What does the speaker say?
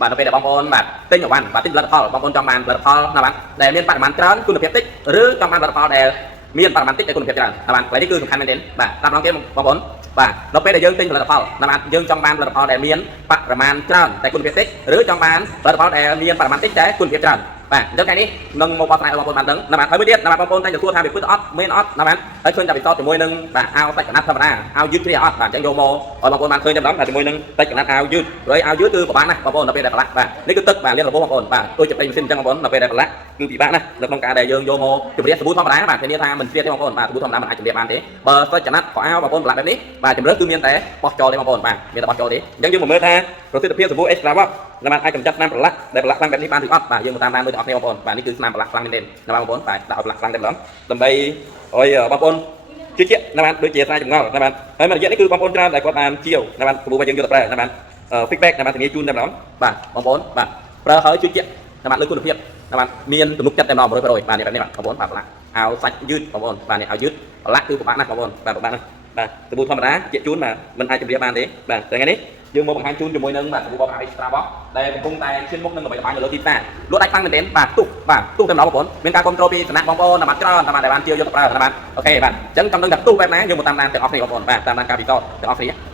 បាទនៅពេលដែលបងប្អូនបាទទិញអីវ៉ាន់បាទទិញផលិតផលបងប្អូនចង់បានផលិតផលណាបាទដែលមានបរិមាណច្រើនគុណភាពតិចឬចង់បានផលិតផលដែលមានបរិមាណតិចតែគុណភាពច្រើនណាបាទនេះគឺសំខាន់មែនទេបាទតាមរងគេបងប្អូនបាទនៅពេលដែលយើងទិញផលិតផលណាបាទយើងចង់បានផលិតផលដែលមានបរិមាណច្រើនតែគុណភាពតិចឬចង់បានផលិតផលដែលមានបរិមាណតិចតែគុណភាពច្រើនបាទអញ្ចឹងថ្ងៃនេះនឹងមកបកស្រាយឲ្យបងប្អូនបានដឹងណាបាទហើយមួយទៀតណាបាទបងប្អូនតែទទួលថាវាពិតអត់មែនអត់ណាបាទហើយឃើញតែពិសោធន៍ជាមួយនឹងបាទអាវសាច់កណាត់ធម្មតាអាវយឺតជ្រាអត់បាទអញ្ចឹងយកមកឲ្យបងប្អូនបានឃើញតែម្ដងថាជាមួយនឹងសាច់កណាត់អាវយឺតហើយអាវយឺតគឺពិបាកណាស់បងប្អូននៅពេលដែលប្រឡាក់បាទនេះគឺទឹកបាទលាងរបួសបងប្អូនបាទដូចជាប្រេងម៉ាស៊ីនអញ្ចឹងបងប្អូននៅពេលដែលប្រឡាក់គឺពិបាកណាស់នៅក្នុងការដែលយើងយកមកជម្រះសាប៊ូធម្មតាបាទធានាថាមិនជ្រាបទេបងប្អូនបាទសាប៊ូធម្មតាមិនអាចជម្រះបានទេបើសាច់កណាត់ខោអាវបងប្អូនប្រឡាក់បែបនេះបាទជម្រើសគឺមានតែបោះចោលទេបងប្អូនបាទមានតែបោះចោលទេអញ្ចឹងយើងមកមើលថាប្រសិទ្ធភាពសាប៊ូ Extra Wash ណាបាទអាចកម្ចាត់ស្នាមប្រឡាក់ដែលប្រឡាក់ខ្លាំងបែបនេះបានឬអត់បាទយើងមកតាមដានមើលទាំងអស់គ្នាបងប្អូនបាទនេះគឺស្នាមប្រឡាក់ខ្លាំងមែនទេណាបងប្អូនបាទដាក់ឲ្យប្រឡាក់ខ្លាំងតែម្ដងដើម្បីឲ្យបងប្អូនជឿជាក់ណាបាទដូចជាស្រាយចម្ងល់ណាបាទហើយមួយរយៈនេះគឺបងប្អូនច្រើនដែលគាត់បានជាវណាបាទសាប៊ូរបស់យើងយកទៅប្រើណាបាទ feedback ណាបាទធានាជូនតែម្ដងបាទបងប្អូនបាទប្រើហើយជឿជាក់ណាបាទលើគុណភាពណាបាទមានទំនុកចិត្តតែម្ដង 100% បាទនេះបែបនេះបាទបងប្អូនបាទប្រឡាក់អាវសាច់យឺតបងប្អូនបាទនេះអាវយឺតប្រឡាក់គឺពិបាកណាស់បងប្អូនបាទពិបាកណាស់បាទសាប៊ូធម្មតាជាជូនបាទមិនអាចជម្រាបបានទេបាទតែថ្ងៃនេះយើងមកបង្ហាញជូនជាមួយនឹងបាទសាប៊ូរបស់ Extra Wash ដែលកំពុងតែឈានមុខនឹងល្បីល្បាញនៅលើទីផ្សារលក់ដាច់ខ្លាំងមែនទែនបាទទុកតែម្ដងបងប្អូនមានការគ្រប់គ្រងពីសំណាក់បងប្អូនណាបាទច្រើនណាបាទដែលបានជាវយកទៅប្រើណាបាទអូខេបាទអញ្ចឹងចង់ដឹងថាទុកបែបណាយើងមកតាមដានទាំងអស់គ្នាបងប្អូនបាទតាមដានការពិសោធន៍ទាំងអស់គ្នា